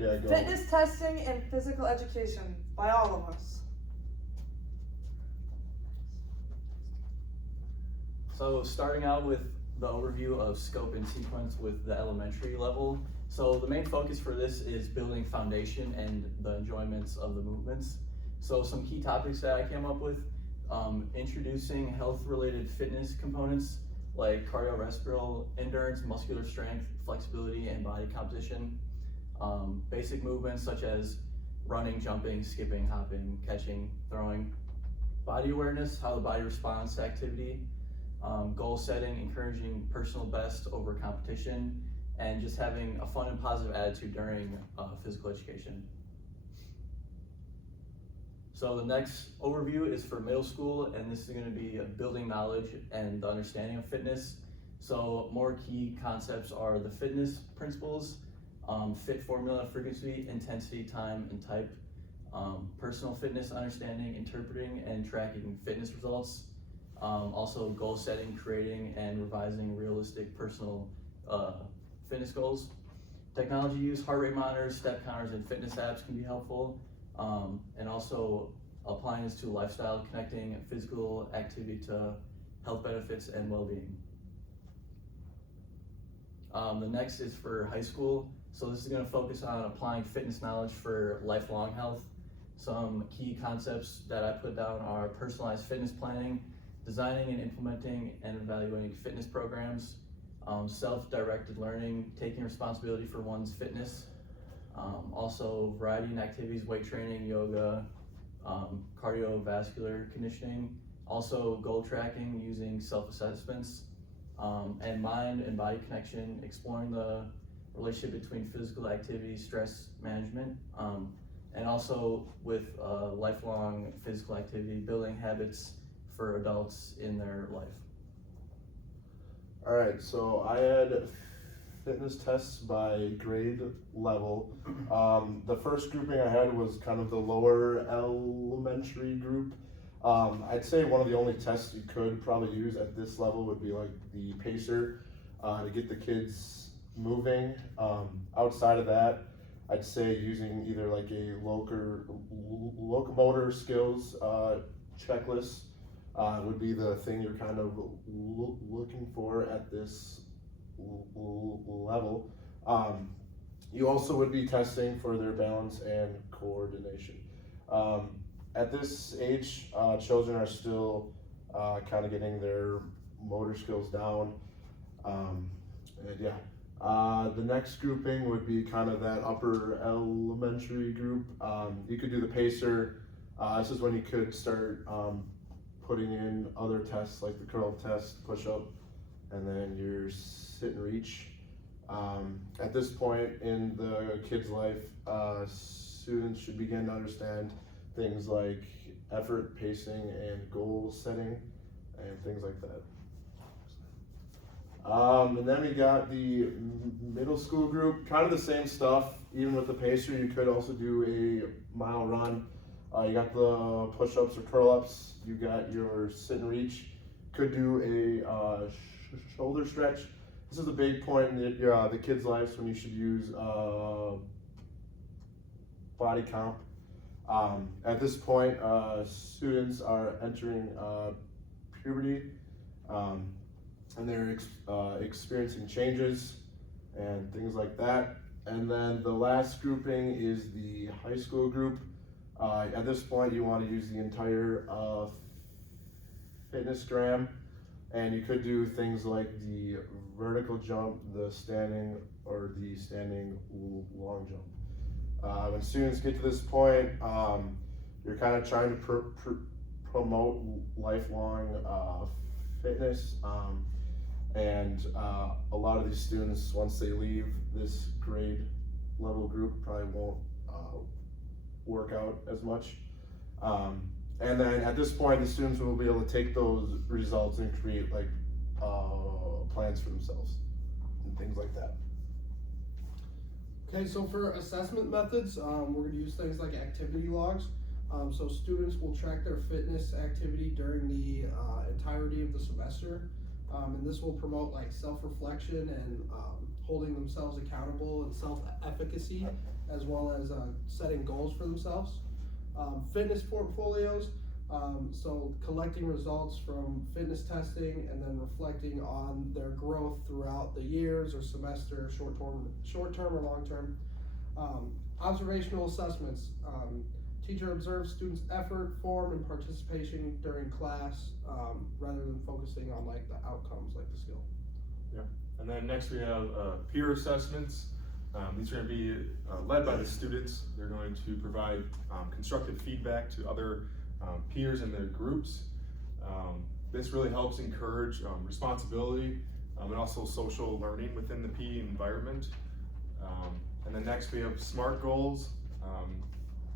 Yeah, go. Fitness testing and physical education by all of us. So starting out with the overview of scope and sequence with the elementary level. So the main focus for this is building foundation and the enjoyments of the movements. So some key topics that I came up with, introducing health-related fitness components like cardiorespiratory endurance, muscular strength, flexibility, and body composition. Basic movements such as running, jumping, skipping, hopping, catching, throwing. Body awareness, how the body responds to activity. Goal setting, encouraging personal best over competition, and just having a fun and positive attitude during physical education. So the next overview is for middle school, and this is going to be building knowledge and the understanding of fitness. So more key concepts are the fitness principles, fit formula, frequency, intensity, time, and type, personal fitness understanding, interpreting and tracking fitness results, also goal setting, creating and revising realistic personal fitness goals. Technology use, heart rate monitors, step counters, and fitness apps can be helpful. And also applying this to lifestyle, connecting physical activity to health benefits and well-being. The next is for high school. So this is going to focus on applying fitness knowledge for lifelong health. Some key concepts that I put down are personalized fitness planning, designing and implementing and evaluating fitness programs, self-directed learning, taking responsibility for one's fitness, also variety in activities, weight training, yoga, cardiovascular conditioning, also goal tracking using self-assessments, and mind and body connection, exploring the relationship between physical activity, stress management, and also with lifelong physical activity, building habits for adults in their life. All right, so I had fitness tests by grade level. The first grouping I had was kind of the lower elementary group. I'd say one of the only tests you could probably use at this level would be like the pacer to get the kids moving. Outside of that, I'd say using either like a locomotor skills checklist would be the thing you're kind of looking for at this level. You also would be testing for their balance and coordination. At this age, children are still kind of getting their motor skills down. The next grouping would be kind of that upper elementary group. You could do the pacer. This is when you could start putting in other tests like the curl test, push up, and then your sit and reach. At this point in the kid's life, students should begin to understand things like effort, pacing, and goal setting, and things like that. And then we got the middle school group, kind of the same stuff. Even with the pacer, you could also do a mile run. You got the push-ups or curl-ups. You got your sit and reach. Could do a shoulder stretch. This is a big point in the kids' lives when you should use body comp. At this point, students are entering puberty, and they're experiencing changes and things like that. And then the last grouping is the high school group. At this point, you want to use the entire fitness gram, and you could do things like the vertical jump, the standing, or the standing long jump. When students get to this point, you're kind of trying to promote lifelong fitness, and a lot of these students, once they leave this grade level group, probably won't work out as much. And then at this point, the students will be able to take those results and create like plans for themselves and things like that. Okay, so for assessment methods, we're going to use things like activity logs. So students will track their fitness activity during the entirety of the semester. And this will promote like self-reflection and holding themselves accountable and self-efficacy. as well as setting goals for themselves. Fitness portfolios, so collecting results from fitness testing and then reflecting on their growth throughout the years or semester, short term or long term. Observational assessments. Teacher observes students' effort, form, and participation during class, rather than focusing on like the outcomes, like the skill. And then next we have peer assessments. These are going to be led by the students. They're going to provide constructive feedback to other peers in their groups. This really helps encourage responsibility and also social learning within the PE environment. And then next we have SMART goals.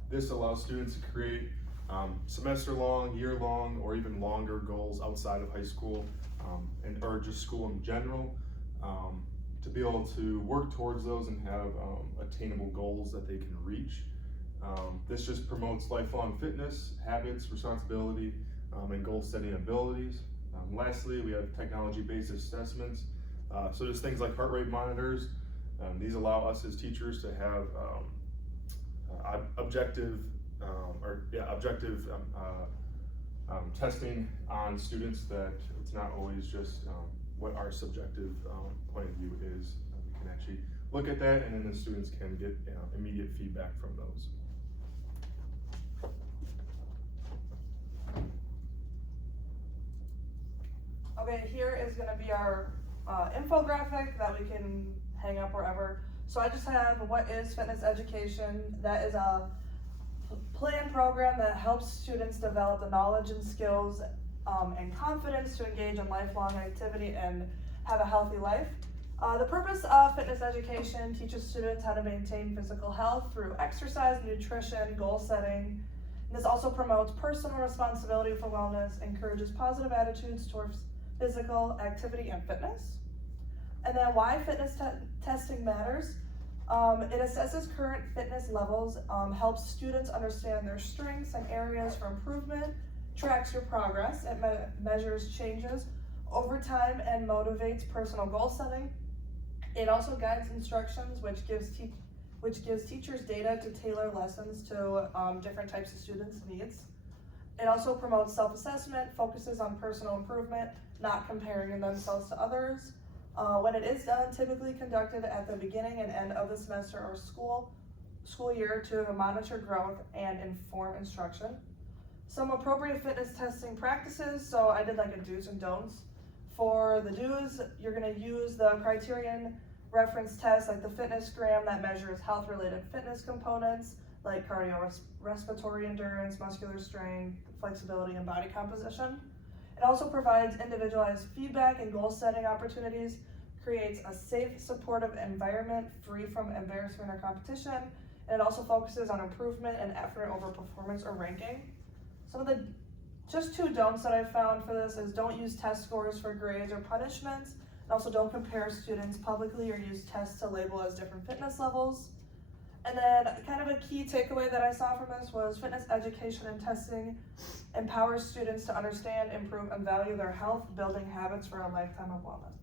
This allows students to create semester-long, year-long, or even longer goals outside of high school or just school in general, to be able to work towards those and have attainable goals that they can reach. This just promotes lifelong fitness, habits, responsibility, and goal-setting abilities. Lastly, we have technology-based assessments. So just things like heart rate monitors. These allow us as teachers to have objective testing on students, that it's not always just what our subjective point of view is. We can actually look at that, and then the students can get immediate feedback from those. Okay, here is going to be our infographic that we can hang up wherever. So I just have what is fitness education. That is a planned program that helps students develop the knowledge and skills and confidence to engage in lifelong activity and have a healthy life. The purpose of fitness education teaches students how to maintain physical health through exercise, nutrition, goal setting. This also promotes personal responsibility for wellness, encourages positive attitudes towards physical activity and fitness. And then why fitness testing matters. It assesses current fitness levels, helps students understand their strengths and areas for improvement, tracks your progress, it measures changes over time and motivates personal goal setting. It also guides instructions, which gives teachers data to tailor lessons to different types of students' needs. It also promotes self-assessment, focuses on personal improvement, not comparing themselves to others. When it is done, typically conducted at the beginning and end of the semester or school year to monitor growth and inform instruction. Some appropriate fitness testing practices. So I did like a do's and don'ts. For the do's, you're going to use the criterion reference test, like the fitnessgram, that measures health-related fitness components like cardiorespiratory endurance, muscular strength, flexibility, and body composition. It also provides individualized feedback and goal-setting opportunities, creates a safe, supportive environment free from embarrassment or competition, and it also focuses on improvement and effort over performance or ranking. Some of the just two don'ts that I found for this is don't use test scores for grades or punishments, and also don't compare students publicly or use tests to label as different fitness levels. And then kind of a key takeaway that I saw from this was fitness education and testing empowers students to understand, improve, and value their health, building habits for a lifetime of wellness.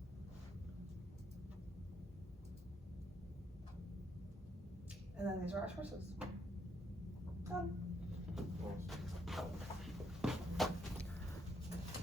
And then these are our sources. Done.